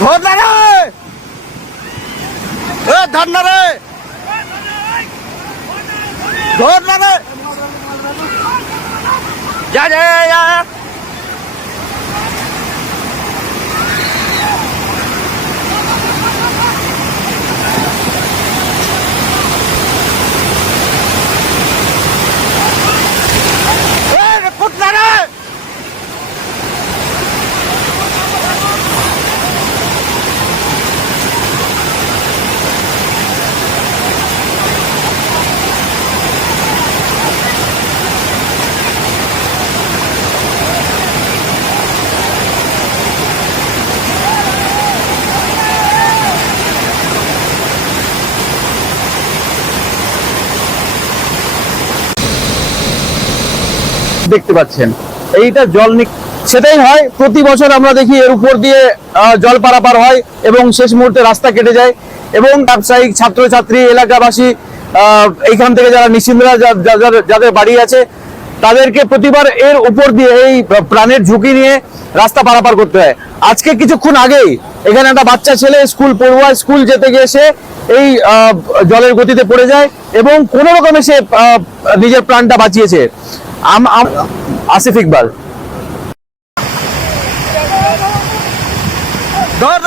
ধর না রে, ধর না রে, ধর না রে, যা যা যা। দেখতে পাচ্ছেন এইটা জল সেটাই হয় প্রতি বছর আমরা দেখি এর উপর দিয়ে জল পারাপার হয় এবং শেষ মুহূর্তে রাস্তা কেটে যায় এবং ব্যবসায়িক ছাত্রছাত্রী এলাকাবাসী এইখান থেকে যারা নিশ্চিন্দরা যাদের বাড়ি আছে তাদেরকে প্রতিবার এর উপর দিয়ে এই প্রাণের ঝুঁকি নিয়ে রাস্তা পারাপার করতে হয়। আজকে কিছুক্ষণ আগেই এখানে একটা বাচ্চা ছেলে স্কুল পড়ুয়া স্কুল যেতে গিয়ে সে এই জলের গতিতে পড়ে যায় এবং কোনো রকমে সে নিজের প্রাণটা বাঁচিয়েছে। আসিফ ইকবাল। ধর